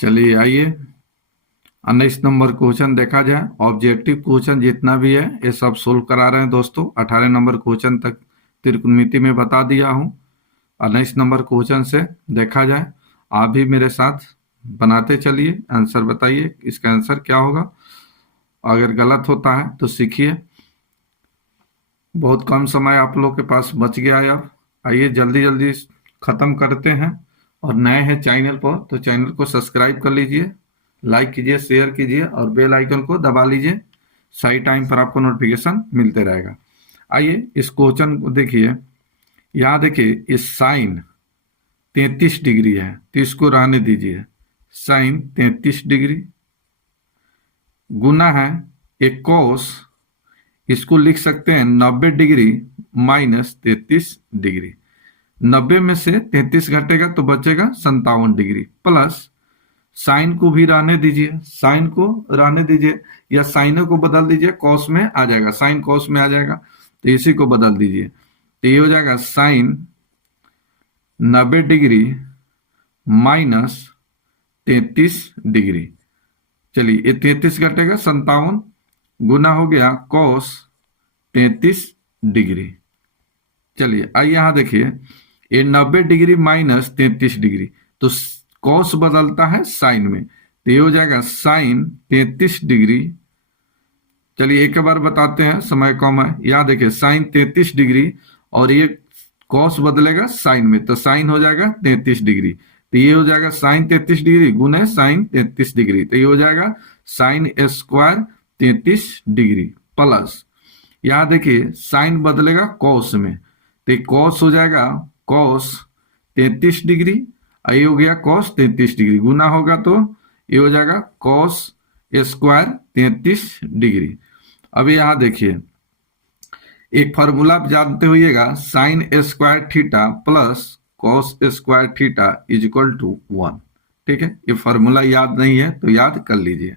चलिए आइए 19 number question देखा जाए। ऑब्जेक्टिव क्वेश्चन जितना भी है ये सब सोल्व करा रहे हैं दोस्तों। 18 नंबर क्वेश्चन तक त्रिकोणमिति में बता दिया हूँ। 19 नंबर क्वेश्चन से देखा जाए, आप भी मेरे साथ बनाते चलिए, आंसर बताइए इसका आंसर क्या होगा। अगर गलत होता है तो सीखिए। बहुत कम समय आप लोग के पास बच गया है। अब आइए जल्दी जल्दी खत्म करते हैं। और नए हैं चैनल पर तो चैनल को सब्सक्राइब कर लीजिए, लाइक कीजिए, शेयर कीजिए और बेल आइकन को दबा लीजिए। सही टाइम पर आपको नोटिफिकेशन मिलते रहेगा। आइए इस क्वेश्चन को देखिए। यहाँ देखिए इस साइन 33 डिग्री है तो इसको रहने दीजिए। साइन 33 डिग्री गुना है एक कोस, इसको लिख सकते हैं 90 डिग्री माइनस 33 डिग्री। 90 में से 33 घटेगा तो बचेगा 57 डिग्री, प्लस साइन को भी रहने दीजिए, साइन को रहने दीजिए या साइनों को बदल दीजिए, कॉस में आ जाएगा, साइन कॉस में आ जाएगा तो इसी को बदल दीजिए तो ये हो जाएगा साइन 90 डिग्री माइनस 33 डिग्री। चलिए ये 33 घटेगा 57 गुना हो गया कॉस 33 डिग्री। चलिए आइए यहां देखिए ये 90 डिग्री माइनस 33 डिग्री तो कॉस बदलता है साइन में तो ये हो जाएगा साइन 33 डिग्री। चलिए एक बार बताते हैं, समय कम है। यहाँ देखिए साइन 33 डिग्री और ये कॉस बदलेगा साइन में तो साइन हो जाएगा 33 डिग्री तो ये हो जाएगा साइन 33 डिग्री गुने साइन 33 डिग्री तो ये हो जाएगा साइन स्क्वायर 33 डिग्री, प्लस यहाँ देखिए साइन बदलेगा कॉस में तो कॉस हो जाएगा कॉस 33 डिग्री, ये हो गया कॉस 33 डिग्री, गुना होगा तो ये हो जाएगा कॉस स्क्वायर 33 डिग्री। अब यहाँ देखिए एक फार्मूला आप जानते होइएगा, sine square theta plus cos square theta is equal to 1। ठीक है, ये फार्मूला याद नहीं है तो याद कर लीजिए।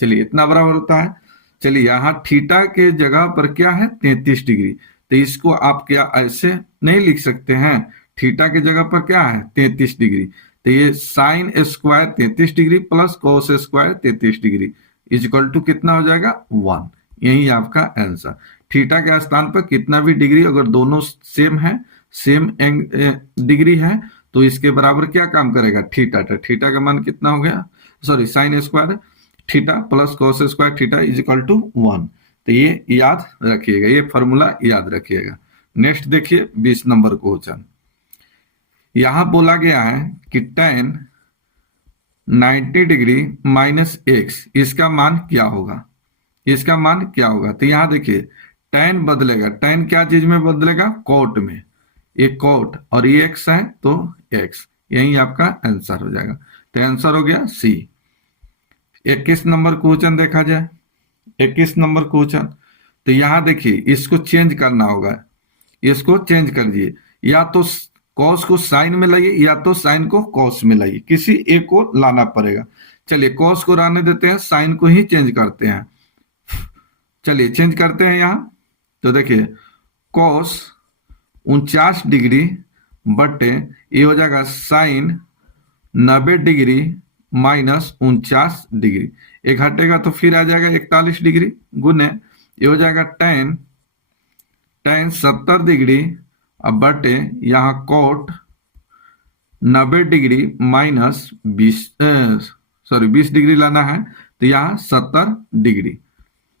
चलिए इतना बराबर होता है। चलिए यहाँ थीटा के जगह पर क्या है 33 डिग्री तो इसको आप क्या ऐसे नहीं लिख सकते हैं, थीटा की जगह पर क्या है 33 डिग्री तो ये sine square 33 degree plus cos square 33 degree is equal to कितना हो जाएगा 1। यही आपका आंसर। थीटा के स्थान पर कितना भी डिग्री अगर दोनों सेम है, सेम डिग्री है तो इसके बराबर क्या काम करेगा थीटा। तो थीटा का मान कितना हो गया, sorry sine square theta plus cos square theta is equal to 1। तो ये याद रखिएगा, ये फॉर्मूला याद रखिएगा। नेक्स्ट देखिए 20 नंबर क्वेश्चन। यहां बोला गया है कि tan 90 डिग्री माइनस एक्स, इसका मान क्या होगा, इसका मान क्या होगा। तो यहां देखिए tan बदलेगा, tan क्या चीज में बदलेगा कोट में, ये कोट और ये एक्स है तो एक्स, यही आपका आंसर हो जाएगा। तो आंसर हो गया सी। 21 नंबर क्वेश्चन देखा जाए। 21 नंबर क्वेश्चन तो यहां देखिए इसको चेंज करना होगा, इसको चेंज कर दिए, या तो कॉस को साइन में लाइए या तो साइन को कॉस में लाइए, किसी एक को लाना पड़ेगा। चलिए कॉस को रहने देते हैं, साइन को ही चेंज करते हैं। चलिए चेंज करते हैं यहां तो देखिए कॉस 49 डिग्री बटे ये हो जाएगा साइन 90 डिग्री माइनस 49 डिग्री, एक हटेगा तो फिर आ जाएगा 41 डिग्री गुने ये हो जाएगा tan 70 डिग्री अब बटे यहाँ कोट 90 डिग्री माइनस 20 डिग्री लाना है तो यहाँ 70 डिग्री।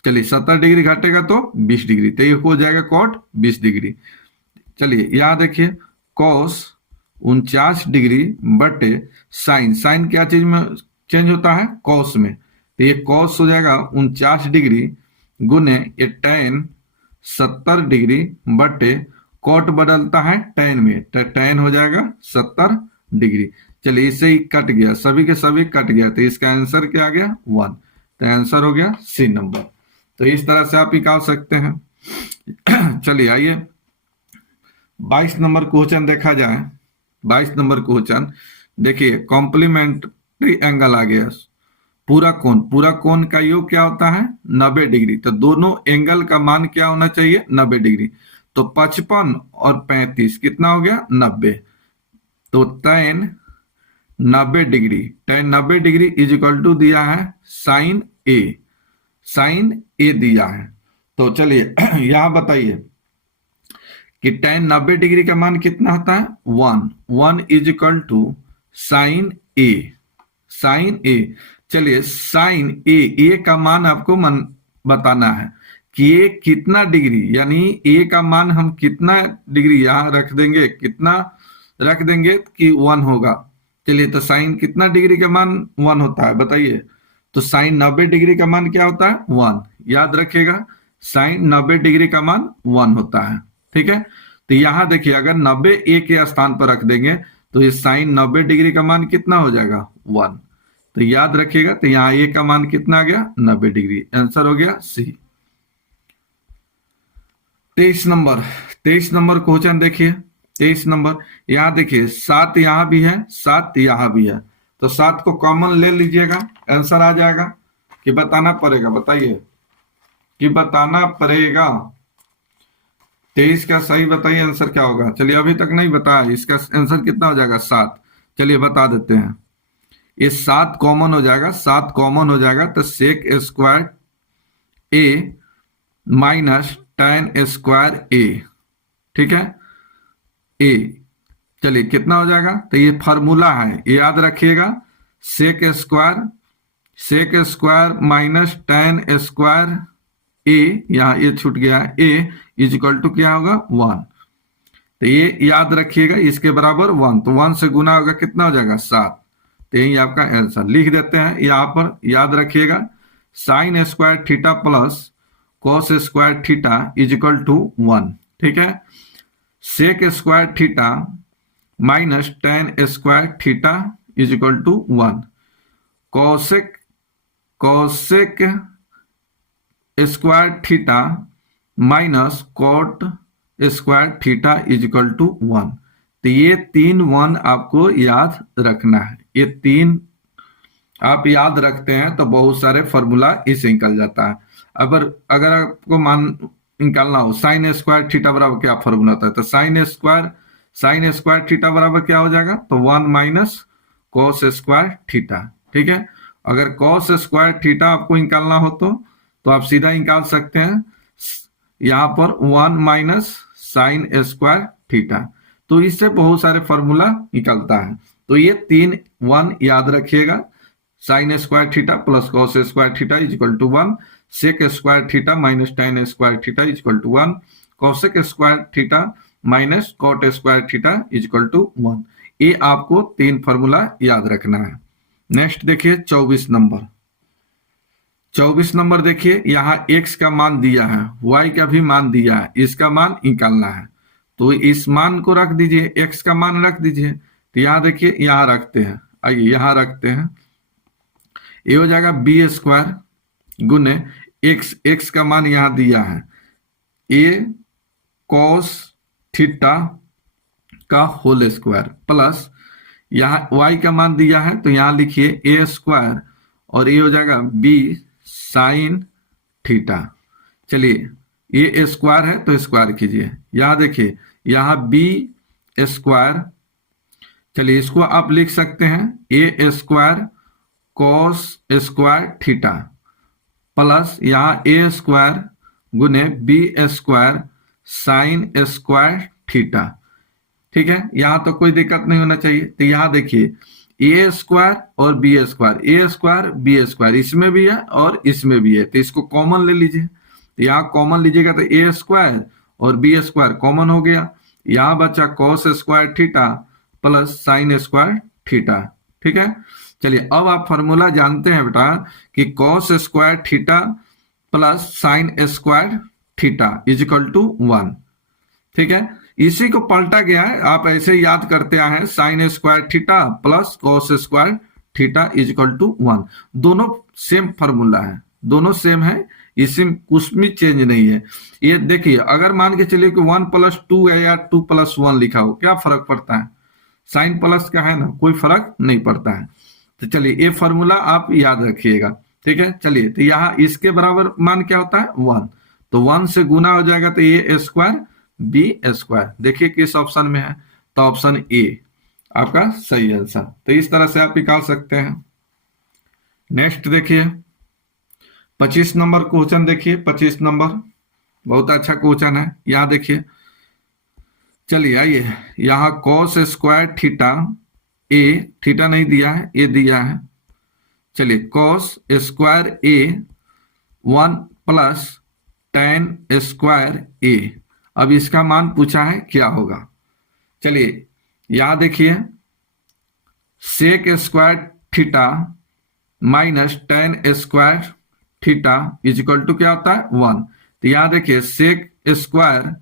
चलिए 70 डिग्री घटेगा तो 20 डिग्री तो ये हो जाएगा कोट 20 डिग्री। चलिए यहाँ देखिए कॉस 49 डिग्री बटे साइन, साइन क्या चीज में चेंज होता है कॉस में तो ये कॉस हो जाएगा 49 डिग्री गुने ये tan 70 डिग्री बटे कोट बदलता है tan में तो tan हो जाएगा 70 डिग्री। चलिए इससे ही कट गया, सभी के सभी कट गया तो इसका आंसर क्या आ गया 1। तो आंसर हो गया सी नंबर। तो इस तरह से आप निकाल सकते हैं। चलिए आइए 22 नंबर क्वेश्चन देखा जाए। 22 नंबर क्वेश्चन देखिए कॉम्प्लीमेंट्री एंगल आ गया, पूरा कोण का योग क्या होता है 90 डिग्री तो दोनों एंगल का मान क्या होना चाहिए 90 डिग्री तो 55 और 35 कितना हो गया 90। तो tan 90 degree, tan 90 degree is equal to दिया है साइन ए, साइन ए दिया है। तो चलिए यहां बताइए कि tan 90 डिग्री का मान कितना होता है, 1 is equal to sine A, sine A. चलिए साइन ए का मान आपको बताना है कि ये कितना डिग्री, यानी ए का मान हम कितना डिग्री यहां रख देंगे, कितना रख देंगे कि 1 होगा। चलिए तो साइन कितना डिग्री का मान 1 होता है बताइए। तो साइन 90 डिग्री का मान क्या होता है, 1। याद रखिएगा साइन 90 डिग्री का मान 1 होता है। ठीक है, तो यहां देखिए अगर 90 ए के स्थान पर रख देंगे तो ये साइन 90 डिग्री का मान कितना हो जाएगा, 1। तो याद रखिएगा, तो यहाँ ए का मान कितना आ गया, 90 डिग्री। आंसर हो गया सी। 23 नंबर क्वेश्चन देखिए। 23 नंबर यहाँ देखिए 7 यहाँ भी है, 7 यहाँ भी है, तो 7 को कॉमन ले लीजिएगा, आंसर आ जाएगा कि बताना पड़ेगा। बताइए कि बताना पड़ेगा। 23 का सही बताइए आंसर क्या होगा। चलिए अभी तक नहीं बताया, इसका आंसर कितना हो जाएगा, 7। चलिए बता देते हैं, ये 7 कॉमन हो जाएगा, 7 कॉमन हो जाएगा तो सेक square A minus tan square ए, ठीक है, ए। चलिए कितना हो जाएगा, तो ये फार्मूला है, ये याद रखिएगा, sec square minus tan square A, यहाँ ये छूट गया, ए इज इक्वल टू क्या होगा, 1। तो ये याद रखिएगा, इसके बराबर 1, तो 1 से गुना होगा, कितना हो जाएगा, 7। तो यही आपका आंसर लिख देते हैं यहाँ पर। याद रखिएगा sine square theta plus cos square theta is equal to 1। ठीक है, sec square theta minus tan square theta is equal to 1। Cosec square theta minus cot square theta is equal to 1। तो ये 3 1 आपको याद रखना है। ये 3 आप याद रखते हैं तो बहुत सारे फॉर्मूला इससे निकल जाता है। अगर आपको मान निकालना हो साइन स्क्वायर थीटा बराबर क्या फॉर्मूला होता है, तो साइन स्क्वायर थीटा बराबर क्या हो जाएगा, तो 1 माइनस कॉस स्क्वायर थीटा। ठीक है, अगर कॉस स्क्वायर थीटा आपको निकालना हो तो आप सीधा निकाल सकते हैं यहां पर 1 माइनस साइन स्क्वायर थीटा। तो इससे बहुत सारे फॉर्मूला निकलता है। तो ये 3 1 याद रखिएगा, sine square theta plus cos square theta is equal to 1, sec square theta minus tan square theta is equal to 1, cosec square theta minus cot square theta is equal to 1। ये आपको 3 formula याद रखना है। Next देखिए 24 number. 24 number देखिए, यहाँ x का मान दिया है, y का भी मान दिया है, इसका मान निकालना है। तो इस मान को रख दीजिए, x का मान रख दीजिए। तो यहाँ देखिए, यहाँ रखते हैं, आइए यहाँ रखते हैं, ये हो जाएगा बी स्क्वायर गुने x का मान यहाँ दिया है a cos थीटा का होल स्क्वायर प्लस यहाँ y का मान दिया है, तो यहाँ लिखिए a स्क्वायर और ये हो जाएगा b साइन थीटा। चलिए ये स्क्वायर है तो स्क्वायर कीजिए, यहाँ देखिए यहाँ b स्क्वायर, चलिए इसको आप लिख सकते हैं a square cos square theta plus यहाँ a स्क्वायर गुने b square sine square theta. ठीक है, यहाँ तो कोई दिक्कत नहीं होना चाहिए। तो यहाँ देखिए a स्क्वायर और b square, a square b square इसमें भी है और इसमें भी है, तो इसको कॉमन ले लीजिए। तो यहाँ कॉमन लीजिएगा तो a स्क्वायर और b स्क्वायर कॉमन हो गया, यहाँ बचा cos square theta plus sine square theta. ठीक है, चलिए अब आप फॉर्मूला जानते हैं बेटा कि cos square theta plus sine square theta is equal to 1। ठीक है, इसी को पलटा गया है, आप ऐसे याद करते आए हैं, sine square theta plus cos square theta is equal to 1। दोनों सेम फॉर्मूला है, दोनों सेम है, इसमें कुछ भी चेंज नहीं है। ये देखिए अगर मान के चलिए कि 1 + 2 है या 2 + 1 लिखा हो, क्या फर्क पड़ता है, साइन प्लस का है ना, कोई फर्क नहीं पड़ता है। तो चलिए ये फॉर्मूला आप याद रखिएगा। ठीक है, चलिए तो यहाँ इसके बराबर मान क्या होता है, 1, तो 1 से गुना हो जाएगा, तो ये स्क्वायर बी स्क्वायर। देखिए किस ऑप्शन में है, तो ऑप्शन ए। आपका सही आंसर। तो इस तरह से आप निकाल सकते हैं। नेक्स्ट देखिए 25 नंबर क्वेश्चन देखिए। 25 नंबर बहुत अच्छा क्वेश्चन है। यहाँ देखिए, चलिए आइए, यहाँ कॉस स्क्वायर थीटा ए, थीटा नहीं दिया है, ए दिया है। चलिए कॉस स्क्वायर ए 1 प्लस टेन स्क्वायर ए, अब इसका मान पूछा है क्या होगा। चलिए यहां देखिए, sec square theta minus tan square theta is equal to क्या होता है 1। तो यहां देखिए sec square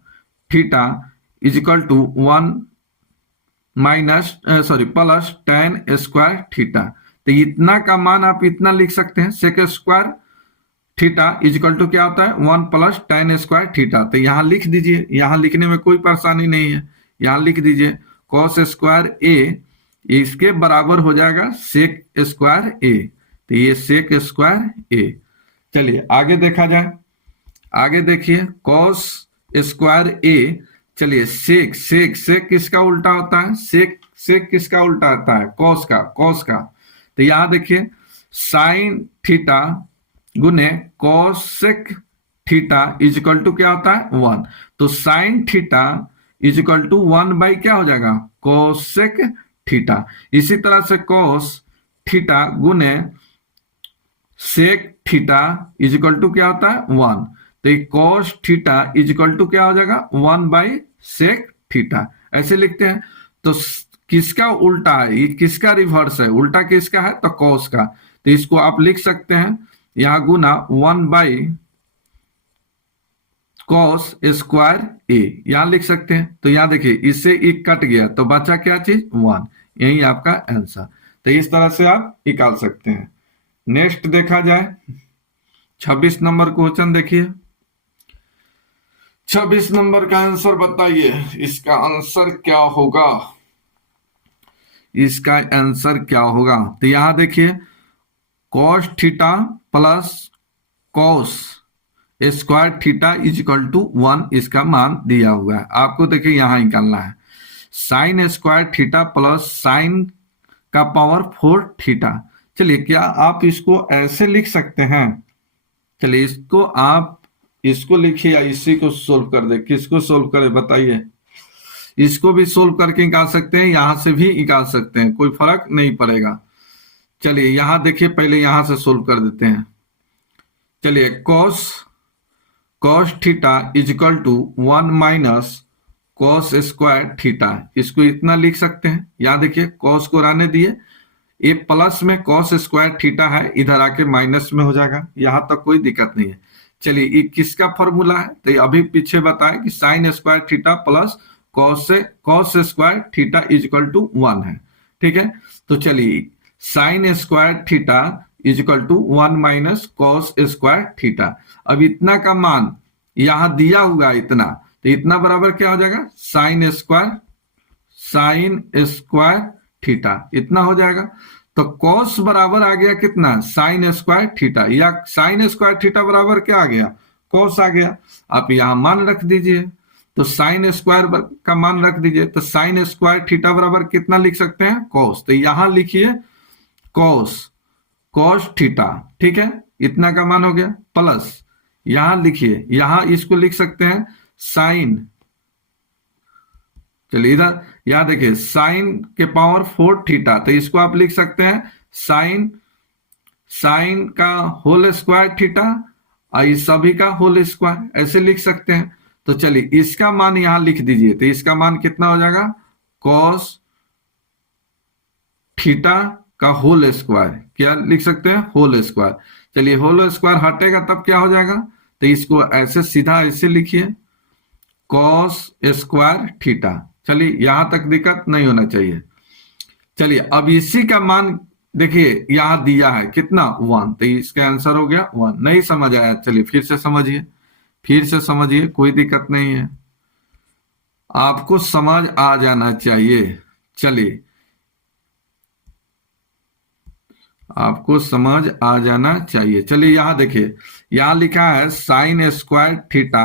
theta is equal to 1 minus sorry plus tan square theta. तो इतना का मान आप इतना लिख सकते हैं, sec square theta is equal to क्या होता है 1 प्लस टेन स्क्वायर थीटा। तो यहां लिख दीजिए, यहां लिखने में कोई परेशानी नहीं है, यहां लिख दीजिए कॉस स्क्वायर ए इसके बराबर हो जाएगा सेक स्क्वायर ए। तो ये सेक स्क्वायर ए। चलिए आगे देखा जाए, आगे देखिए कॉस स्क्वायर ए। चलिए सेक सेक सेक किसका उल्टा होता है, सेक सेक किसका उल्टा होता है, कॉस का, कॉस का। तो यहां देखिए साइन थीटा गुने cosec theta is equal to क्या होता है 1। तो sine theta is equal to 1 by क्या हो जाएगा कोसेक थीटा। इसी तरह से कॉस थीटा गुने sec theta is equal to क्या होता है 1। तो cos theta is equal to क्या हो जाएगा 1 बाई सेक थीटा, ऐसे लिखते हैं। तो किसका उल्टा है, ये किसका रिवर्स है, उल्टा किसका है तो कॉस का। तो इसको आप लिख सकते हैं यहां गुना 1 बाई कॉस स्क्वायर ए, यहां लिख सकते हैं। तो यहां देखिए इससे एक कट गया तो बचा क्या चीज 1, यही आपका आंसर। तो इस तरह से आप निकाल सकते हैं। नेक्स्ट देखा जाए 26 नंबर क्वेश्चन देखिए। 26 नंबर का आंसर बताइए, इसका आंसर क्या होगा, इसका आंसर क्या होगा। तो यहां देखिए cos theta plus cos square theta is equal to 1, इसका मान दिया हुआ है। आपको देखिए यहां निकालना है sign square theta plus sign का पावर 4 थीटा। चलिए क्या आप इसको ऐसे लिख सकते हैं, चलिए इसको आप इसको लिखिए या इसी को सोल्व कर दे, किसको सोल्व करे बताइए। इसको भी सोल्व करके निकाल सकते हैं, यहां से भी निकाल सकते हैं, कोई फर्क नहीं पड़ेगा। चलिए यहां देखिए पहले यहां से सोल्व कर देते हैं। चलिए cos cos theta is equal to 1 minus cos square theta, इसको इतना लिख सकते हैं। यहां देखिए कॉस को रहने दिए, ये प्लस में कॉस स्क्वायर थीटा है, इधर आके माइनस में हो जाएगा, यहां तक कोई दिक्कत नहीं है। चलिए ये किसका फॉर्मूला है, तो अभी पीछे बताया कि sine square theta plus cos square theta is equal to 1 है, ठीक है। तो चलिए sine square theta is equal to 1 minus cos square theta. अब इतना का मान यहां दिया हुआ इतना, तो इतना बराबर क्या हो जाएगा साइन स्क्वायर थीटा, इतना हो जाएगा। तो कॉस बराबर आ गया कितना साइन स्क्वायर थीटा, या साइन स्क्वायर थीटा बराबर क्या आ गया कॉस आ गया। आप यहां मान रख दीजिए, तो साइन स्क्वायर का मान रख दीजिए, तो साइन स्क्वायर थीटा बराबर कितना लिख सकते हैं कॉस। तो यहां लिखिए कॉस थीटा, ठीक है, इतना का मान हो गया, प्लस यहां लिखिए, यहां इसको लिख सकते हैं साइन। चलिए इधर यहां देखिए साइन के पावर 4 थीटा, तो इसको आप लिख सकते हैं साइन का होल स्क्वायर थीटा और इस सभी का होल स्क्वायर, ऐसे लिख सकते हैं। तो चलिए इसका मान यहां लिख दीजिए, तो इसका मान कितना हो जाएगा कॉस थीटा का होल स्क्वायर, क्या लिख सकते हैं होल स्क्वायर। चलिए होल स्क्वायर हटेगा तब क्या हो जाएगा, तो इसको ऐसे सीधा ऐसे लिखिए कॉस स्क्वायर थीटा। चलिए यहां तक दिक्कत नहीं होना चाहिए। चलिए अब इसी का मान देखिए यहां दिया है कितना 1, तो इसका आंसर हो गया 1। नहीं समझ आया, चलिए फिर से समझिए, फिर से समझिए, कोई दिक्कत नहीं है, आपको समझ आ जाना चाहिए। चलिए आपको समझ आ जाना चाहिए। चलिए यहां देखिए, यहां लिखा है sign square theta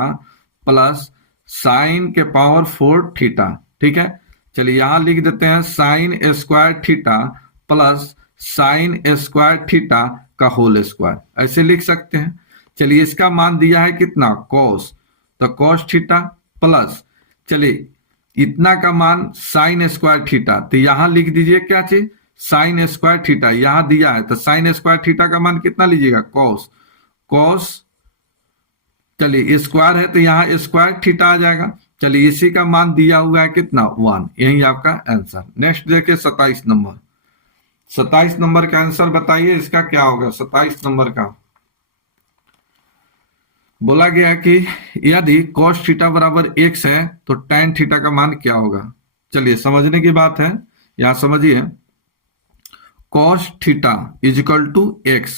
plus sign के पावर 4 थीटा, ठीक है। चलिए यहां लिख देते हैं sine square theta plus sine square theta का होल स्क्वायर, ऐसे लिख सकते हैं। चलिए इसका मान दिया है कितना, कॉस, तो कॉस थीटा प्लस, चलिए इतना का मान साइन स्क्वायर थीटा, तो यहां लिख दीजिए क्या चीज, साइन स्क्वायर थीटा, यहां दिया है तो साइन स्क्वायर थीटा का मान कितना लीजिएगा, कॉस, कॉस, चलिए स्क्वायर है तो यहाँ स्क्वायर थीटा आ जाएगा। चलिए इसी का मान दिया हुआ है कितना, 1, यही आपका आंसर। नेक्स्ट देखिए 27 नंबर। 27 नंबर का आंसर बताइए, इसका क्या होगा। 27 नंबर का बोला गया कि यदि cos थीटा बराबर x है तो tan थीटा का मान क्या होगा। चलिए समझने की बात है, यहां समझिए, cos theta is equal to x,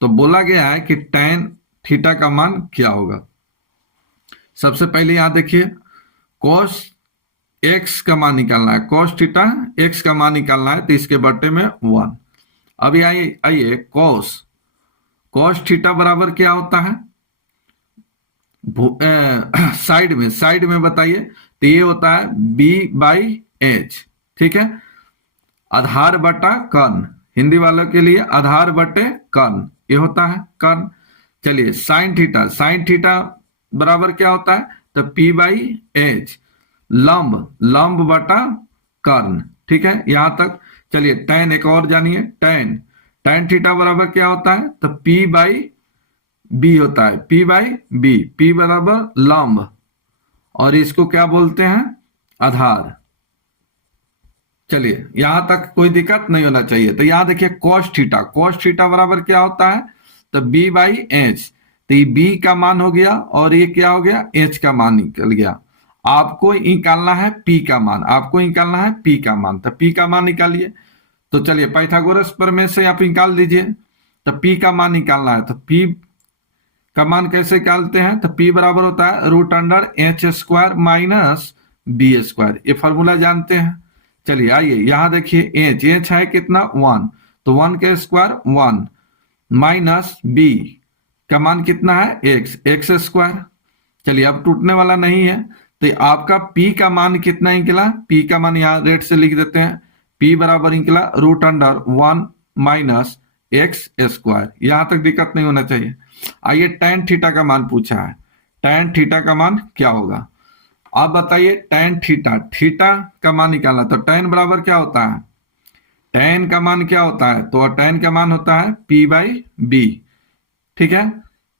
तो बोला गया है कि tan थीटा का मान क्या होगा। सबसे पहले यहां देखिए cos x का मान निकालना है, cos थीटा x का मान निकालना है, तो इसके बटे में 1। अभी आइए cos थीटा बराबर क्या होता है, साइड में बताइए, तो ये होता है b/h, ठीक है, आधार बटा कर्ण, हिंदी वालों के लिए आधार बटे कर्ण, ये होता है कर्ण। चलिए साइन थीटा बराबर क्या होता है, तो p/h, लंब बटा कर्ण, ठीक है यहां तक। चलिए tan एक और जानिए, tan थीटा बराबर क्या होता है, तो p/b होता है, p/b, p बराबर लंब, और इसको क्या बोलते हैं, आधार। चलिए यहां तक कोई दिक्कत नहीं होना चाहिए। तो यहां देखिए cos थीटा बराबर क्या होता है, तो b/h, तो ये b का मान हो गया और ये क्या हो गया, h का मान निकल गया। आपको निकालना है p का मान, तो p का मान निकालिए। तो चलिए पाइथागोरस प्रमेय से आप निकाल दीजिए, तो p का मान निकालना है, तो p का मान कैसे निकालते हैं, तो p बराबर होता है √h² माइनस b², ये फॉर्मूला जानते हैं। चलिए आइए यहां देखिए h है कितना, 1, तो 1 का स्क्वायर 1 माइनस b का मान कितना है, x²। चलिए अब टूटने वाला नहीं है, तो आपका p का मान कितना निकला, p का मान यहाँ रेट से लिख देते हैं, p बराबर निकला √1 माइनस x²। यहां तक दिक्कत नहीं होना चाहिए। आइए tan थीटा का मान पूछा है, tan थीटा का मान क्या होगा। आप बताइए tan थीटा का मान निकालना, तो tan बराबर क्या होता है, tan का मान क्या होता है, तो tan का मान होता है p/b, ठीक है,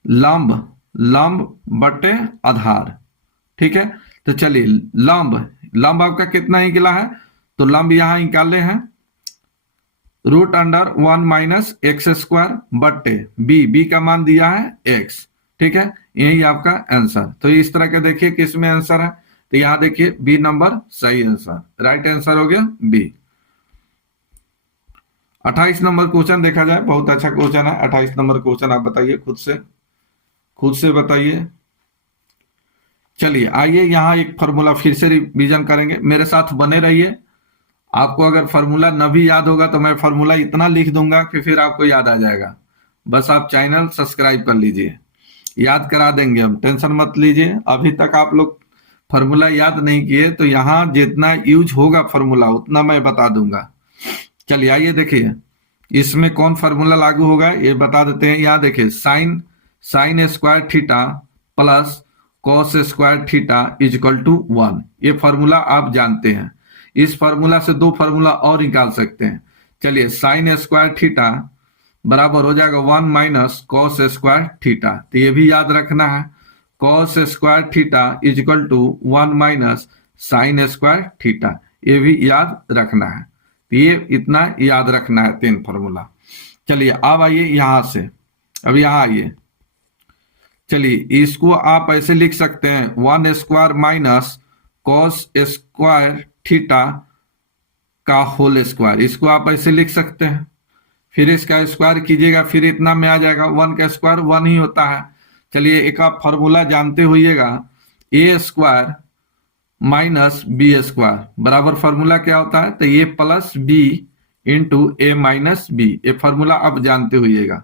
लंब बटे आधार, ठीक है। तो चलिए लंब आपका कितना निकला है, तो लंब यहां निकाले हैं √1 माइनस x² बटे b का मान दिया है x, ठीक है, यही आपका आंसर। तो इस तरह का देखिए किसमें आंसर है, तो यहां देखिए बी नंबर सही आंसर, राइट आंसर हो गया बी। 28 नंबर क्वेश्चन देखा जाए, बहुत अच्छा क्वेश्चन है 28 नंबर क्वेश्चन। आप बताइए खुद से बताइए। चलिए आइए यहाँ एक फॉर्मूला फिर से रिवीजन करेंगे, मेरे साथ बने रहिए। आपको अगर फॉर्मूला न भी याद होगा तो मैं फॉर्मूला इतना लिख दूंगा कि फिर आपको याद आ जाएगा। बस आप चैनल सब्सक्राइब कर लीजिए, याद करा देंगे हम, टेंशन मत लीजिए। अभी तक आप लोग फॉर्मूला याद नहीं किए तो यहाँ जितना यूज होगा फॉर्मूला उतना मैं बता दूंगा। चलिए आइए देखिए इसमें कौन फॉर्मूला लागू होगा ये बता देते हैं। यहाँ देखिए sine square theta plus cos square theta is equal to 1, ये फॉर्मूला आप जानते हैं। इस फॉर्मूला से दो फॉर्मूला और निकाल सकते हैं। चलिए साइन स्क्वायर थीटा बराबर हो जाएगा 1 माइनस कॉस स्क्वायर थीटा, तो ये भी याद रखना है, cos square theta is equal to 1 minus sine square theta, ये भी याद रखना है। तो ये इतना याद रखना है 3 फॉर्मूला। चलिए अब आइए यहां से, अब यहां आइए, चलिए इसको आप ऐसे लिख सकते हैं 1² माइनस कॉस स्क्वायर थीटा का होल स्क्वायर, इसको आप ऐसे लिख सकते हैं। फिर इसका स्क्वायर कीजिएगा, फिर इतना में आ जाएगा, 1 का स्क्वायर 1 ही होता है। चलिए एक आप फॉर्मूला जानते होइएगा, a² माइनस b² बराबर फॉर्मूला क्या होता है, तो a plus b into a minus b, ये फॉर्मूला आप जानते होइएगा,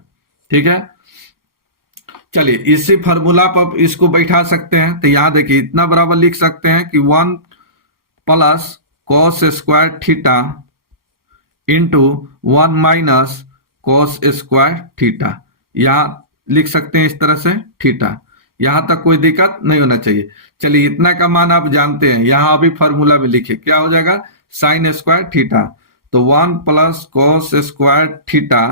ठीक है। चलिए इसी फॉर्मूला पर इसको बैठा सकते हैं, तो यहां देखिए इतना बराबर लिख सकते हैं कि 1 plus cos square theta into 1 minus cos square theta. यहां लिख सकते हैं इस तरह से थीटा। यहां तक कोई दिक्कत नहीं होना चाहिए। चलिए इतना का मान आप जानते हैं, यहां अभी फॉर्मूला में लिखे क्या हो जाएगा, साइन स्क्वायर थीटा। तो 1 प्लस कॉस स्क्वायर थीटा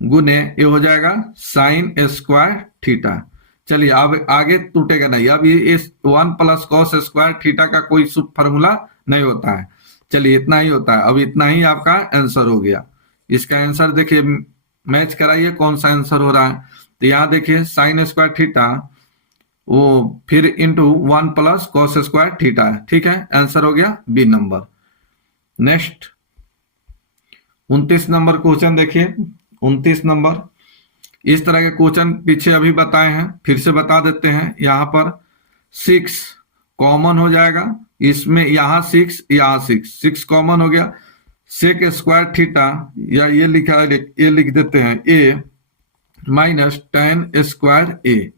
गुने ये हो जाएगा साइन स्क्वायर थीटा। चलिए अब आगे टूटेगा नहीं। अब ये इस 1 प्लस कॉस स्क्वायर थीटा का कोई फॉर्मूला नहीं होता है। चलिए इतना ही होता है। अब इतना ही आपका आंसर हो गया। इसका आंसर देखिए, मैच कराइए कौन सा आंसर हो रहा है। तो यहां देखिए साइन स्क्वायर थीटा वो फिर into 1 plus cos square theta है। ठीक है, आंसर हो गया B number. Next 29 number question देखिए। 29 नंबर, इस तरह के क्वेश्चन पीछे अभी बताए हैं, फिर से बता देते हैं। यहां पर 6 कॉमन हो जाएगा, इसमें यहां 6 यहां 6 कॉमन हो गया। सेक स्क्वायर थीटा, या ये लिखा ये लिख देते हैं ए माइनस टेन स्क्वायर ए।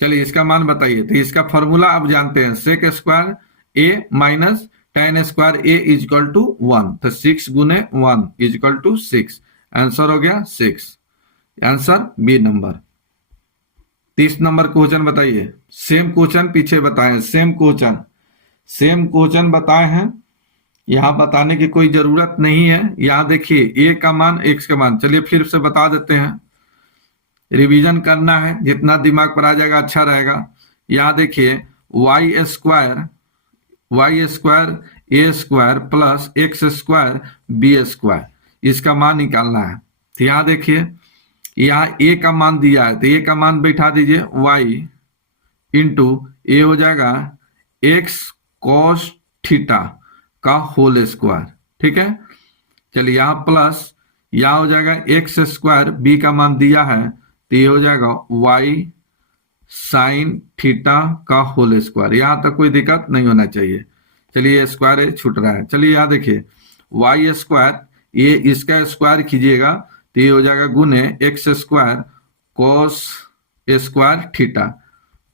चलिए इसका मान बताइए। तो इसका फॉर्मूला आप जानते हैं, sec square A minus tan square A is equal to 1। तो 6 गुने 1 इजकल टू 6। आंसर हो गया 6। Answer B number. 30 number question बताइए। सेम क्वेश्चन पीछे बताए, सेम क्वेश्चन बताए हैं, यहां बताने की कोई जरूरत नहीं है। यहां देखिए ए का मान एक्स का मान, चलिए फिर से बता देते हैं। रिवीजन करना है, जितना दिमाग पर आ जाएगा अच्छा रहेगा। यहां देखिए Y square A square plus X square B square, इसका मान निकालना है। तो यहां देखिए यहाँ ए का मान दिया है, तो ए का मान बैठा दीजिए y इंटू ए हो जाएगा एक्स कॉस थीटा का होल स्क्वायर। ठीक है, चलिए यहाँ प्लस यहाँ हो जाएगा एक्स स्क्वायर, बी का मान दिया है तो ये हो जाएगा y साइन थीटा का होल स्क्वायर। यहाँ तक कोई दिक्कत नहीं होना चाहिए। चलिए स्क्वायर छूट रहा है। चलिए यहाँ देखिए वाई स्क्वायर, ये इसका स्क्वायर कीजिएगा तो ये हो जाएगा गुने x square cos square theta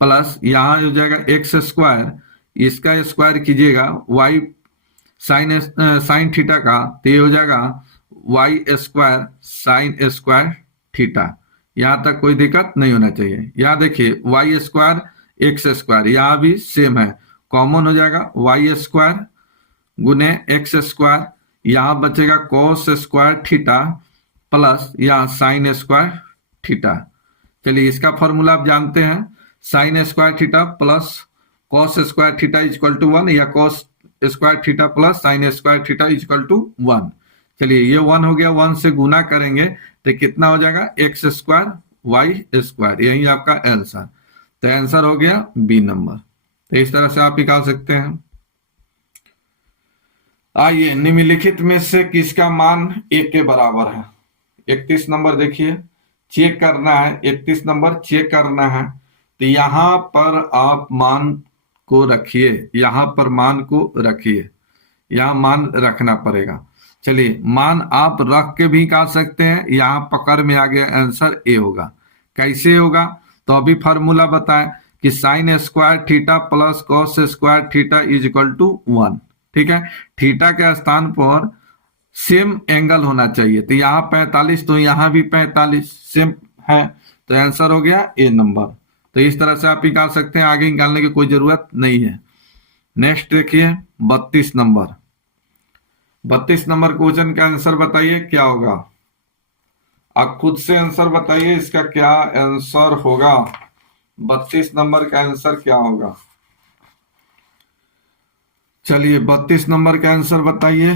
plus यहाँ हो जाएगा एक्स स्क्वायर, इसका स्क्वायर कीजिएगा वाई साइन थीटा का तो ये हो जाएगा y square sine square theta. यहाँ तक कोई दिक्कत नहीं होना चाहिए। यहाँ देखिए वाई स्क्वायर एक्स स्क्वायर यहाँ भी सेम है, कॉमन हो जाएगा वाई स्क्वायर गुने एक्स स्क्वायर, यहाँ बचेगा कॉस स्क्वायर थीटा प्लस यहाँ साइन स्क्वायर थीटा। चलिए इसका फॉर्मूला आप जानते हैं, sine square theta plus cos square theta equal to 1 या cos square theta plus sine square theta equal to 1। चलिए ये 1 हो गया, 1 से गुना करेंगे तो कितना हो जाएगा एक्स स्क्वायर वाई स्क्वायर, यही आपका आंसर। तो आंसर हो गया बी नंबर। तो इस तरह से आप निकाल सकते हैं। आइए निम्नलिखित में से किसका मान 1 के बराबर है। 31 नंबर देखिए, चेक करना है। 31 नंबर चेक करना है। तो यहां पर आप मान को रखिए, यहां पर मान को रखिए, यहां मान रखना पड़ेगा। चलिए मान आप रख के भी निकाल सकते हैं। यहां पकड़ में आ गया, आंसर ए होगा। कैसे होगा, तो अभी फार्मूला बताएं कि sine square theta plus cos square theta is equal to 1। ठीक है, थीटा के स्थान पर सेम एंगल होना चाहिए। तो यहाँ 45 तो यहाँ भी 45 सेम है, तो आंसर हो गया ए नंबर। तो इस तरह से आप निकाल सकते हैं, आगे निकालने की कोई जरूरत नहीं है। नेक्स्ट देखिए 32 नंबर। 32 नंबर क्वेश्चन का आंसर बताइए क्या होगा। आप खुद से आंसर बताइए, इसका क्या आंसर होगा। 32 नंबर का आंसर क्या होगा। चलिए 32 नंबर का आंसर बताइए।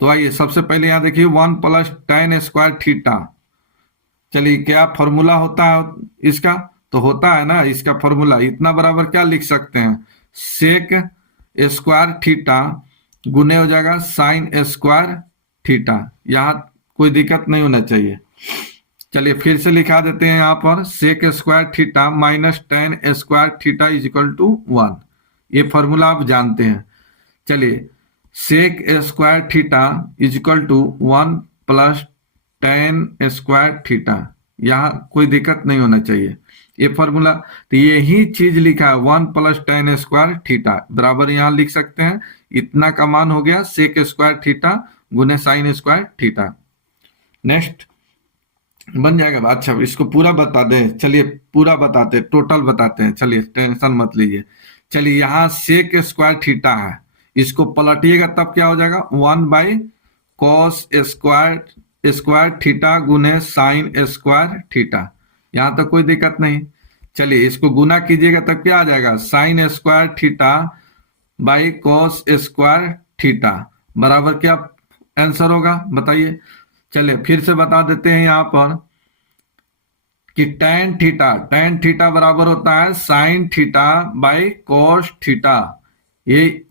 तो आइए सबसे पहले यहां देखिए 1 प्लस टेन स्क्वायर थीटा। चलिए क्या फॉर्मूला होता है इसका, तो होता है ना इसका फॉर्मूला, इतना बराबर क्या लिख सकते हैं, सेक स्क्वायर थीटा गुने हो जाएगा साइन स्क्वायर थीटा। यहाँ कोई दिक्कत नहीं होना चाहिए। चलिए फिर से लिखा देते हैं यहाँ पर, sec square theta minus tan square theta is equal to 1। ये फॉर्मूला आप जानते हैं। चलिए sec square theta is equal to 1 plus tan square theta, यहाँ कोई दिक्कत नहीं होना चाहिए। ये फॉर्मूला। तो यही चीज लिखा है 1 प्लस tan स्क्वायर थीटा बराबर यहां लिख सकते हैं, इतना का मान हो गया सेक स्क्वायर थीटा गुने साइन स्क्वायर थीटा। नेक्स्ट बन जाएगा। अच्छा इसको पूरा बता दें, चलिए पूरा बताते, टोटल बताते हैं, चलिए टेंशन मत लीजिए। चलिए यहाँ सेक स्क्वायर थीटा है, इसको पलटिएगा तब क्या हो जाएगा 1/cos स्क्वायर स्क्वायर थीटा गुने साइन स्क्वायर थीटा। यहाँ तक कोई दिक्कत नहीं। चलिए इसको गुना कीजिएगा तब क्या आ जाएगा sign square theta by cos square theta बराबर क्या आंसर होगा बताइए। चलिए फिर से बता देते हैं यहाँ पर कि tan थीटा बराबर होता है sine theta by cos theta. ये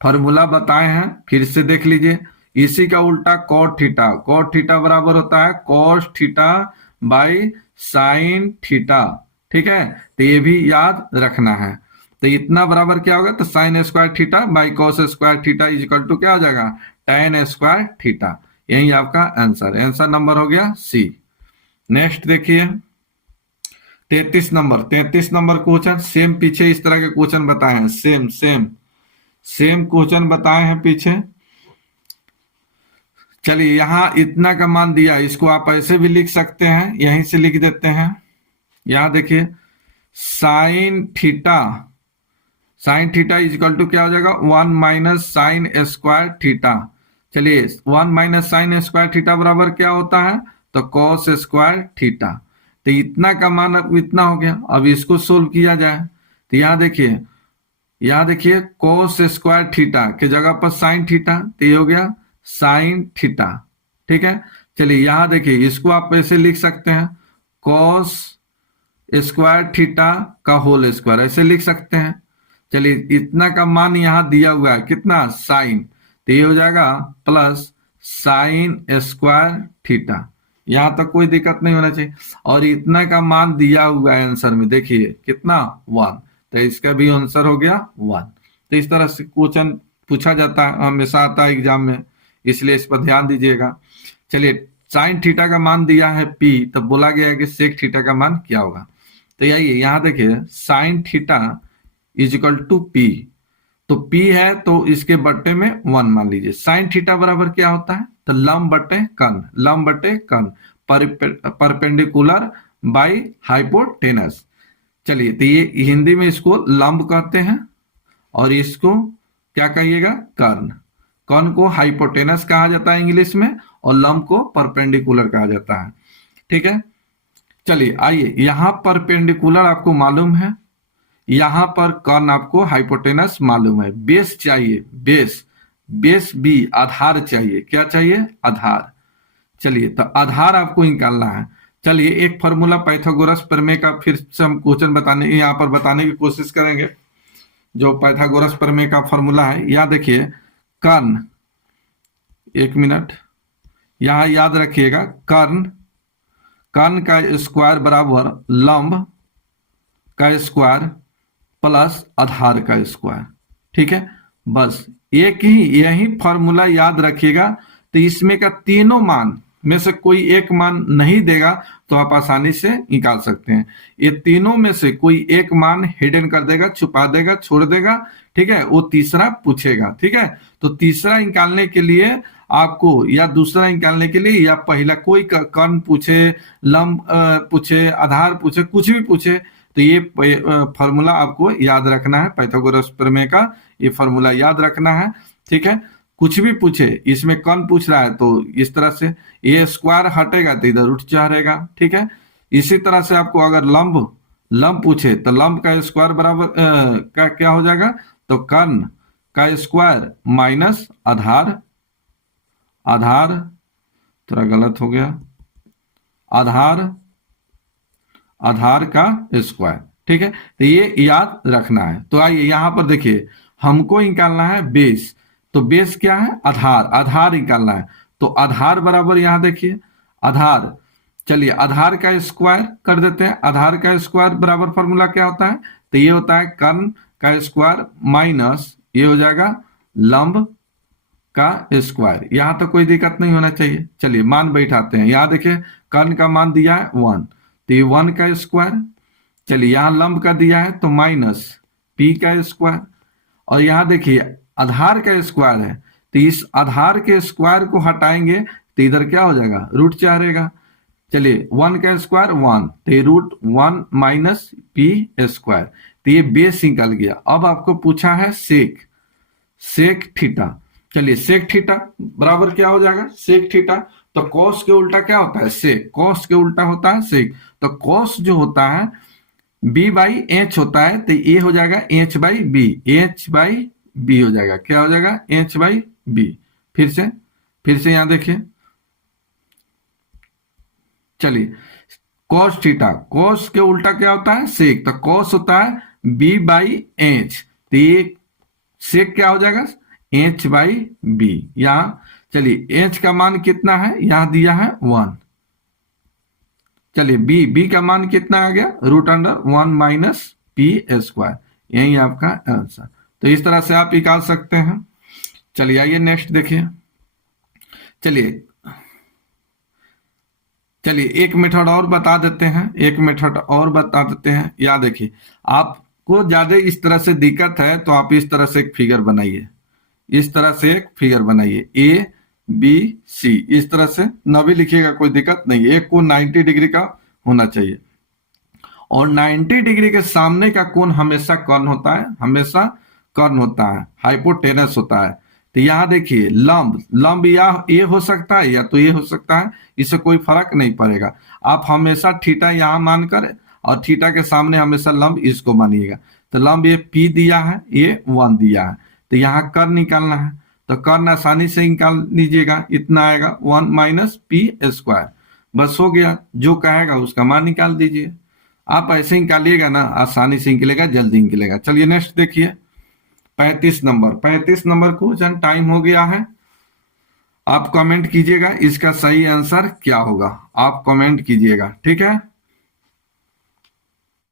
फॉर्मूला बताए हैं, फिर से देख लीजिए। इसी का उल्टा कॉट थीटा बराबर होता है cos theta by sine theta. ठीक है, तो ये भी याद रखना है। तो इतना बराबर क्या होगा, तो sine square theta by cos square theta is equal to क्या हो जाएगा tan स्क्वायर थीटा। यही आपका आंसर नंबर हो गया सी। नेक्स्ट देखिए 33 नंबर क्वेश्चन। सेम पीछे इस तरह के क्वेश्चन बताए हैं, सेम क्वेश्चन बताए हैं पीछे। चलिए यहाँ इतना का मान दिया, इसको आप ऐसे भी लिख सकते हैं, यहीं से लिख देते हैं। यहाँ देखिए sine theta is equal to क्या हो जाएगा 1 माइनस साइन स्क्वायर थीटा। चलिए 1 माइनस साइन स्क्वायर थीटा बराबर क्या होता है, तो कॉस स्क्वायर थीटा। तो इतना का मान अब इतना हो गया। अब इसको सोल्व किया जाए तो यहाँ देखिए कॉस स्क्वायर थीटा के जगह पर साइन थीटा, तो ये हो गया साइन थीटा। ठीक है, चलिए यहाँ देखिए इसको आप ऐसे लिख सकते हैं कॉस स्क्वायर थीटा का होल स्क्वायर, ऐसे लिख सकते हैं। चलिए इतना का मान यहाँ दिया हुआ है कितना साइन, तो ये हो जाएगा प्लस साइन स्क्वायर थीटा। यहां तक कोई दिक्कत नहीं होना चाहिए। और इतना का मान दिया हुआ है आंसर में, देखिए कितना 1, तो इसका भी आंसर हो गया 1। तो इस तरह से क्वेश्चन पूछा जाता है, हमेशा आता है एग्जाम में, इसलिए इस पर ध्यान दीजिएगा। चलिए साइन थीटा का मान दिया है P, तो बोला गया है कि सेक थीटा का मान क्या होगा। तो यही यहाँ देखिए sine theta is equal to P, तो P है तो इसके बट्टे में 1 मान लीजिए। साइन थीटा बराबर क्या होता है, तो लंब बटे कर्ण परपेंडिकुलर बाई हाइपोटेनस। चलिए तो ये हिंदी में इसको लंब कहते हैं और इसको क्या कहिएगा कर्ण को हाइपोटेनस कहा जाता है इंग्लिश में और लंब को परपेंडिकुलर कहा जाता है। ठीक है, चलिए आइए यहाँ परपेंडिकुलर आपको मालूम है, यहां पर कर्ण आपको हाइपोटेनस मालूम है। बेस चाहिए, बेस बी आधार चाहिए, क्या चाहिए आधार। चलिए तो आधार आपको निकालना है। चलिए एक फॉर्मूला पाइथागोरस प्रमेय का फिर से हम क्वेश्चन यहाँ पर बताने की कोशिश करेंगे। जो पाइथागोरस प्रमेय का फॉर्मूला है, यहाँ देखिए कर्ण, एक मिनट यहाँ याद रखिएगा, कर्ण का स्क्वायर बराबर लंब का स्क्वायर प्लस आधार का स्क्वायर। ठीक है, बस यही फॉर्मूला याद रखिएगा। तो इसमें का तीनों मान में से कोई एक मान नहीं देगा तो आप आसानी से निकाल सकते हैं। ये तीनों में से कोई एक मान हिडन कर देगा, छुपा देगा, छोड़ देगा। ठीक है, वो तीसरा पूछेगा। ठीक है, तो तीसरा निकालने के लिए आपको या दूसरा निकालने के लिए या पहला कोई कर्ण पूछे, लंब पूछे, आधार पूछे, कुछ भी पूछे, तो ये फॉर्मूला आपको याद रखना है। पाइथागोरस प्रमेय का ये फॉर्मूला याद रखना है। ठीक है, कुछ भी पूछे, इसमें कर्ण पूछ रहा है तो इस तरह से ये स्क्वायर हटेगा तो इधर उठ जाएगा। ठीक है, इसी तरह से आपको अगर लंब पूछे तो लंब का स्क्वायर बराबर का क्या हो जाएगा, तो कर्ण का स्क्वायर माइनस आधार थोड़ा गलत हो गया, आधार का स्क्वायर। ठीक है, तो ये याद रखना है। तो आइए यहां पर देखिए हमको निकालना है बेस, तो बेस क्या है आधार निकालना है। तो आधार बराबर यहां देखिए आधार, चलिए आधार का स्क्वायर कर देते हैं। आधार का स्क्वायर बराबर फॉर्मूला क्या होता है, तो ये होता है कर्ण का स्क्वायर माइनस ये हो जाएगा लंब का स्क्वायर। यहां तो कोई दिक्कत नहीं होना चाहिए। चलिए मान बैठाते हैं। यहां देखिए कर्ण का मान दिया है 1, तो ये 1 का स्क्वायर, चलिए यहां लंब का दिया है तो माइनस पी का स्क्वायर, और यहां देखिए आधार का स्क्वायर है, तो इस आधार के स्क्वायर को हटाएंगे तो इधर क्या हो जाएगा, रूट 4 रहेगा। चलिए 1 का स्क्वायर 1, तो ये रूट 1 माइनस पी स्क्वायर, तो ये बेस निकल गया। अब आपको पूछा है सेक, सेक थीटा। चलिए सेक थीटा बराबर क्या हो जाएगा, सेक थीटा, तो कॉस के उल्टा क्या होता है, सेक, कॉस के उल्टा होता है सेक। तो कॉस जो होता है बी बाई एच होता है, तो ये हो जाएगा H by B, H by B हो जाएगा, क्या हो जाएगा, एच बाई बी। फिर से यहां देखिए, चलिए कॉस थीटा, कॉस के उल्टा क्या होता है, सेक, तो कॉस होता है बी बाई एच, तो ये सेक क्या हो जाएगा, एच बाई बी। यहां चलिए एच का मान कितना है, यहां दिया है 1। चलिए बी का मान कितना आ गया, रूट अंडर 1 माइनस पी स्क्वायर, यही आपका आंसर। तो इस तरह से आप निकाल सकते हैं। चलिए आइए नेक्स्ट देखिए। चलिए चलिए एक मेथड और बता देते हैं, एक मेथड और बता देते हैं। या देखिए आपको ज्यादा इस तरह से दिक्कत है तो आप इस तरह से एक फिगर बनाइए, इस तरह से एक फिगर बनाइए, ए बी सी, इस तरह से न भी लिखिएगा कोई दिक्कत नहीं, एक कोण 90 डिग्री का होना चाहिए, और 90 डिग्री के सामने का कोण हमेशा कर्ण होता है, हमेशा कर्ण होता है, हाइपोटेनस होता है। तो यहां देखिए लंब, लंब या ये हो सकता है या तो ये हो सकता है, इससे कोई फर्क नहीं पड़ेगा। आप हमेशा थीटा यहां मानकर और थीटा के सामने हमेशा लंब इसको मानिएगा। तो लंब ये पी दिया है, ये 1 दिया है, तो यहाँ कर्ण निकालना है, तो कर्ण आसानी से निकाल लीजिएगा, इतना आएगा 1 माइनस पी स्क्वायर, बस हो गया, जो कहेगा उसका मान निकाल दीजिए। आप ऐसे निकालिएगा ना, आसानी से निकलेगा, जल्दी निकलेगा। चलिए नेक्स्ट देखिए 35 नंबर क्वेश्चन, टाइम हो गया है। आप कमेंट कीजिएगा इसका सही आंसर क्या होगा, आप कमेंट कीजिएगा, ठीक है।